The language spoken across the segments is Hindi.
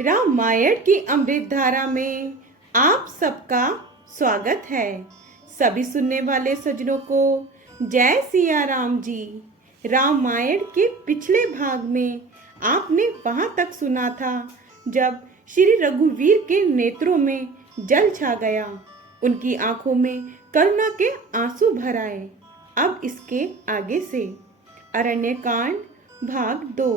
रामायण की अमृत धारा में आप सबका स्वागत है। सभी सुनने वाले सज्जनों को जय सिया राम जी। रामायण के पिछले भाग में आपने वहां तक सुना था जब श्री रघुवीर के नेत्रों में जल छा गया, उनकी आंखों में करुणा के आंसू भर आए। अब इसके आगे से अरण्यकांड भाग 2।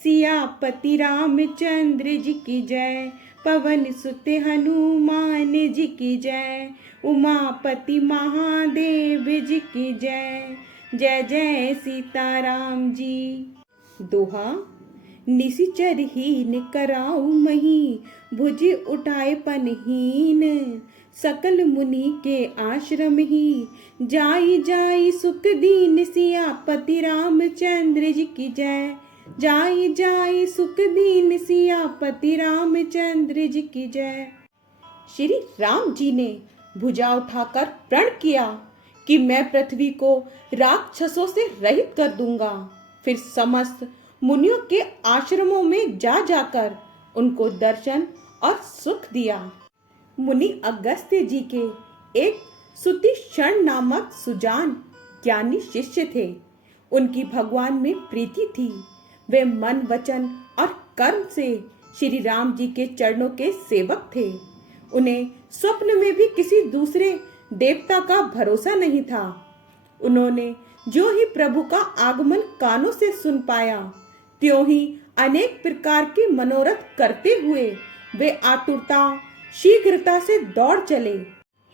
सियापति रामचंद्र जी की जय, पवन सुत हनुमान जी की जय, उमापति महादेव जी की जय। जय जय सीताराम जी। दोहा। निशिचरहीन कराऊ मही, भुज उठाए पनहीन, सकल मुनि के आश्रम ही, जाई जाई सुख दीन। सियापति रामचंद्र जी की जय, जाई जाई सुख दीन। सियापति रामचंद्र जी की जय। श्री राम जी ने भुजा उठाकर प्रण किया कि मैं पृथ्वी को राक्षसों से रहित कर दूंगा। फिर समस्त मुनियों के आश्रमों में जा जाकर उनको दर्शन और सुख दिया। मुनि अगस्त्य जी के एक सुतिक्षण नामक सुजान ज्ञानी शिष्य थे। उनकी भगवान में प्रीति थी। वे मन, वचन और कर्म से श्री राम जी के चरणों के सेवक थे। उन्हें स्वप्न में भी किसी दूसरे देवता का भरोसा नहीं था। उन्होंने जो ही प्रभु का आगमन कानों से सुन पाया, त्यों ही अनेक प्रकार के मनोरथ करते हुए वे आतुरता शीघ्रता से दौड़ चले।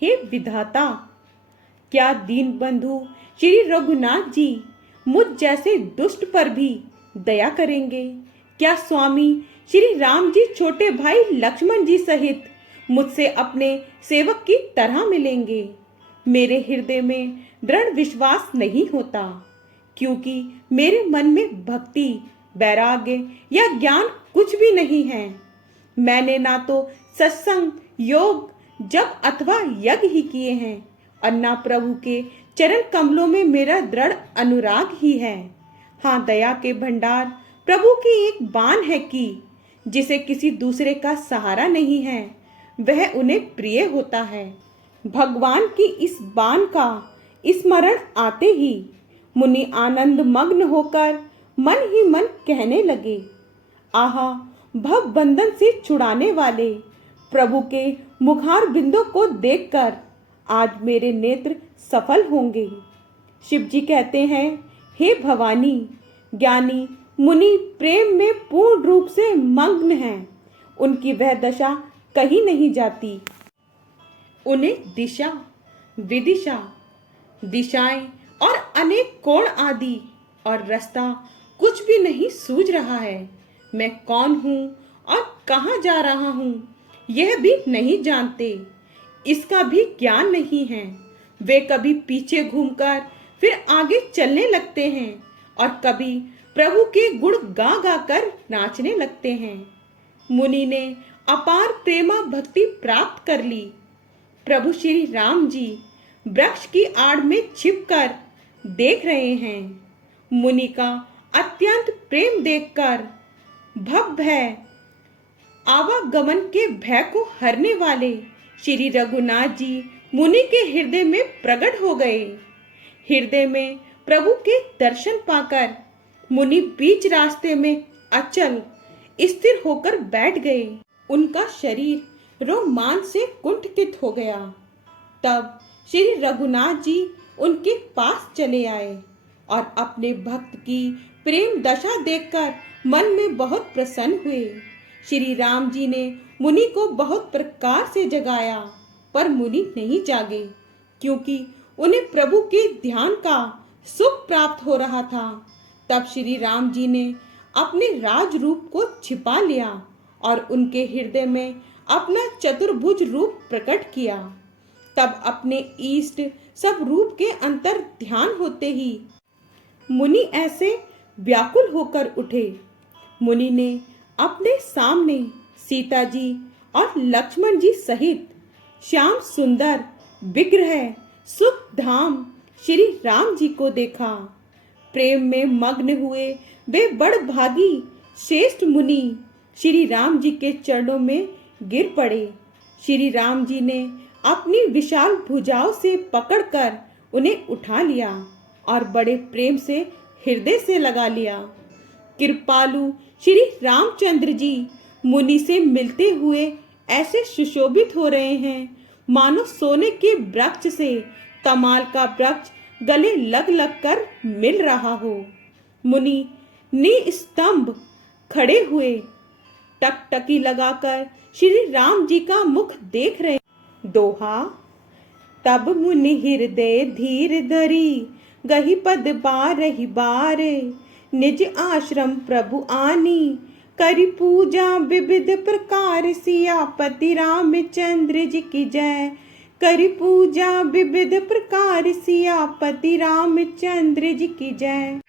हे विधाता, क्या दीन बंधु श्री रघुनाथ जी मुझ जैसे दुष्ट पर भी दया करेंगे? क्या स्वामी श्री राम जी छोटे भाई लक्ष्मण जी सहित मुझसे अपने सेवक की तरह मिलेंगे? मेरे हृदय में दृढ़ विश्वास नहीं होता, क्योंकि मेरे मन में भक्ति, वैराग्य या ज्ञान कुछ भी नहीं है। मैंने ना तो सत्संग, योग, जप अथवा यज्ञ ही किए हैं और ना प्रभु के चरण कमलों में मेरा दृढ़ अनुराग ही है। हाँ, दया के भंडार प्रभु की एक बान है कि जिसे किसी दूसरे का सहारा नहीं है, वह उन्हें प्रिय होता है। भगवान की इस बान का स्मरण आते ही मुनि आनंद मग्न होकर मन ही मन कहने लगे, आहा, भव बंधन से छुड़ाने वाले प्रभु के मुखार बिंदों को देखकर आज मेरे नेत्र सफल होंगे। शिव जी कहते हैं, हे भवानी, ज्ञानी मुनि प्रेम में पूर्ण रूप से मग्न हैं। उनकी वह दशा कहीं नहीं जाती। उन्हें दिशा, विदिशा, दिशाएं और अनेक कोण आदि और रास्ता कुछ भी नहीं सूझ रहा है। मैं कौन हूँ और कहाँ जा रहा हूँ यह भी नहीं जानते। इसका भी ज्ञान नहीं है। वे कभी पीछे घूमकर फिर आगे चलने लगते हैं और कभी प्रभु के गुण गा गा कर नाचने लगते हैं। मुनि ने अपार प्रेमा भक्ति प्राप्त कर ली। प्रभु श्री राम जी वृक्ष की आड़ में छिपकर देख रहे हैं। मुनि का अत्यंत प्रेम देखकर भव भय, आवागमन के भय को हरने वाले श्री रघुनाथ जी मुनि के हृदय में प्रकट हो गए। हृदय में प्रभु के दर्शन पाकर मुनि बीच रास्ते में अचल स्थिर होकर बैठ गए। उनका शरीर रोमांच से कुंठित हो गया। तब श्री रघुनाथ जी उनके पास चले आए और अपने भक्त की प्रेम दशा देखकर मन में बहुत प्रसन्न हुए। श्री राम जी ने मुनि को बहुत प्रकार से जगाया, पर मुनि नहीं जागे, क्योंकि उन्हें प्रभु के ध्यान का सुख प्राप्त हो रहा था। तब श्री राम जी ने अपने राज रूप को छिपा लिया और उनके हृदय में अपना चतुर्भुज रूप प्रकट किया। तब अपने इष्ट सब रूप के अंतर ध्यान होते ही मुनि ऐसे व्याकुल होकर उठे। मुनि ने अपने सामने सीता जी और लक्ष्मण जी सहित श्याम सुंदर विग्रह सुख धाम श्री राम जी को देखा। प्रेम में मग्न हुए वे बड़ भागी श्रेष्ठ मुनि श्री राम जी के चरणों में गिर पड़े। श्री राम जी ने अपनी विशाल भुजाओं से पकड़कर उन्हें उठा लिया और बड़े प्रेम से हृदय से लगा लिया। कृपालु श्री रामचंद्र जी मुनि से मिलते हुए ऐसे सुशोभित हो रहे हैं मानो सोने के वृक्ष से तमाल का वृक्ष गले लग लग कर मिल रहा हो। मुनि निस्तंभ खड़े हुए टकटकी लगाकर श्री राम जी का मुख देख रहे। दोहा। तब मुनि हृदय धीर धरी गही पद बारहि बार, निज आश्रम प्रभु आनी करी पूजा विविध प्रकार, सियापति रामचंद्र जी की जय। करी पूजा विविध प्रकार, सियापति रामचंद्र जी की जय।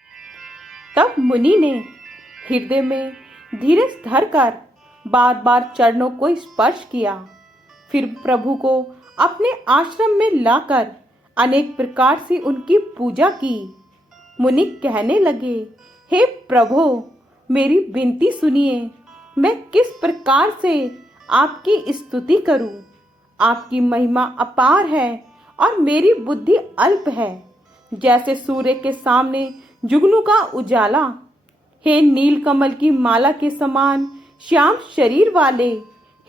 तब मुनि ने हृदय में धीरज धरकर बार बार चरणों को स्पर्श किया, फिर प्रभु को अपने आश्रम में लाकर अनेक प्रकार से उनकी पूजा की। मुनि कहने लगे, हे प्रभु, मेरी विनती सुनिए, मैं किस प्रकार से आपकी स्तुति करूं। आपकी महिमा अपार है और मेरी बुद्धि अल्प है, जैसे सूर्य के सामने जुगनू का उजाला। हे नील कमल की माला के समान श्याम शरीर वाले,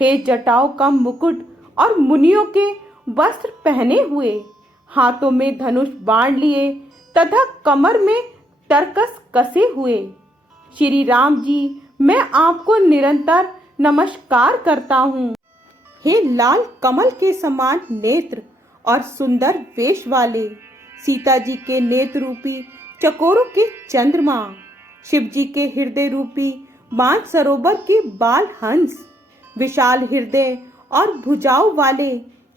हे जटाओं का मुकुट और मुनियों के वस्त्र पहने हुए, हाथों में धनुष बाण लिए तथा कमर में तरकस कसे हुए श्री राम जी, मैं आपको निरंतर नमस्कार करता हूँ। हे लाल कमल के समान नेत्र और सुंदर वेश वाले, सीता जी के नेत्र रूपी चकोरों के चंद्रमा, शिव जी के हृदय रूपी मानसरोवर के बाल हंस, विशाल हृदय और भुजाओं वाले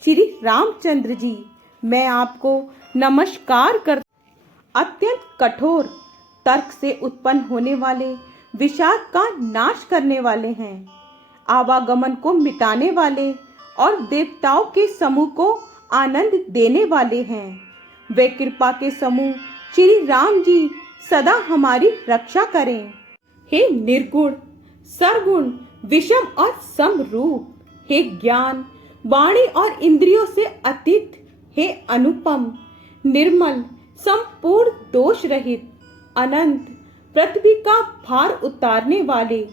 श्री रामचंद्र जी, मैं आपको नमस्कार कर। अत्यंत कठोर तर्क से उत्पन्न होने वाले विषाद का नाश करने वाले हैं, आवागमन को मिटाने वाले और देवताओं के समूह को आनंद देने वाले हैं। वे कृपा के समूह श्री राम जी सदा हमारी रक्षा करें। हे निर्गुण सरगुण विषम और समरूप, हे ज्ञान वाणी और इंद्रियों से अतीत, हे अनुपम निर्मल संपूर्ण दोष रहित अनंत पृथ्वी का भार उतारने वाले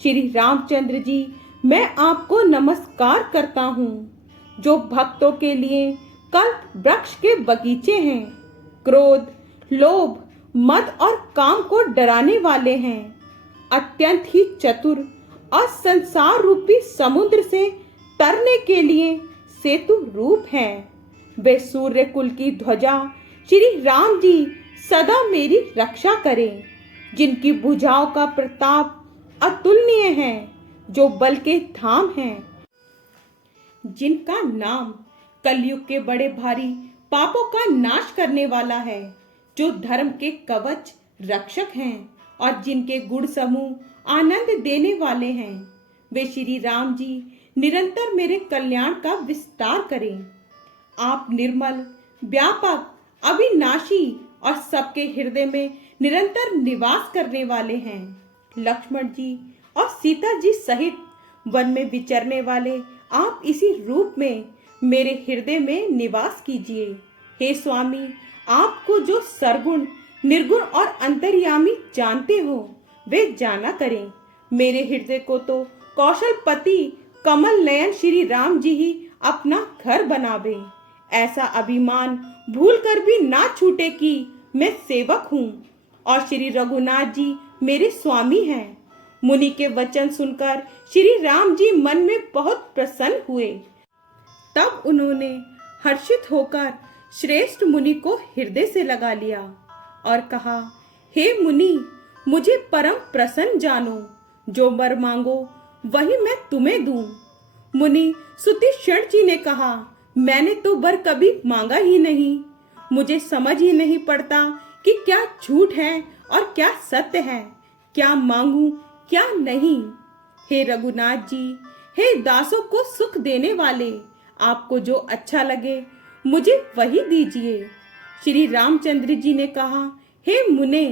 श्री रामचंद्र जी, मैं आपको नमस्कार करता हूँ, जो भक्तों के लिए कल्प वृक्ष के बगीचे हैं, क्रोध लोभ मद और काम को डराने वाले हैं, अत्यंत ही चतुर और संसार रूपी समुद्र से तरने के लिए सेतु रूप हैं। वे सूर्य कुल की ध्वजा श्री राम जी सदा मेरी रक्षा करें, जिनकी भुजाओं का प्रताप अतुलनीय है, जो बल के धाम हैं, जिनका नाम कलयुग के बड़े भारी पापों का नाश करने वाला है, जो धर्म के कवच रक्षक हैं और जिनके गुण समूह आनंद देने वाले हैं। वे श्री राम जी निरंतर मेरे कल्याण का विस्तार करें। आप निर्मल व्यापक अविनाशी और सबके हृदय में निरंतर निवास करने वाले हैं। लक्ष्मण जी और सीता जी सहित वन में विचरने वाले आप इसी रूप में मेरे हृदय में निवास कीजिए। हे स्वामी, आपको जो सरगुण निर्गुण और अंतर्यामी जानते हो, वे जाना करें। मेरे हृदय को तो कौशलपति कमल नयन श्री राम जी ही अपना घर बनावे। ऐसा अभिमान भूल कर भी ना छूटे कि मैं सेवक हूँ और श्री रघुनाथ जी मेरे स्वामी हैं। मुनि के वचन सुनकर श्री राम जी मन में बहुत प्रसन्न हुए। तब उन्होंने हर्षित होकर श्रेष्ठ मुनि को हृदय से लगा लिया और कहा, हे मुनि, मुझे परम प्रसन्न जानो, जो वर मांगो वही मैं तुम्हें दूं। मुनि सुतीक्षण जी ने कहा, मैंने तो वर कभी मांगा ही नहीं, मुझे समझ ही नहीं पड़ता कि क्या झूठ है और क्या सत्य है, क्या मांगू क्या नहीं। हे रघुनाथ जी, हे दासों को सुख देने वाले, आपको जो अच्छा लगे मुझे वही दीजिए। श्री रामचंद्र जी ने कहा, हे मुने,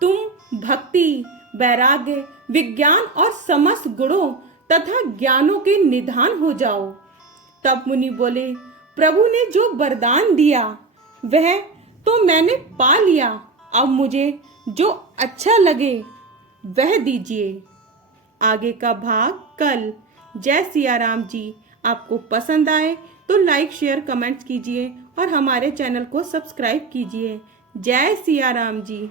तुम भक्ति वैराग्य विज्ञान और समस्त गुणों तथा ज्ञानों के निधान हो जाओ। तब मुनि बोले, प्रभु ने जो वरदान दिया वह तो मैंने पा लिया, अब मुझे जो अच्छा लगे वह दीजिए। आगे का भाग कल। जय सिया राम जी। आपको पसंद आए तो लाइक शेयर कमेंट्स कीजिए और हमारे चैनल को सब्सक्राइब कीजिए। जय सिया राम जी।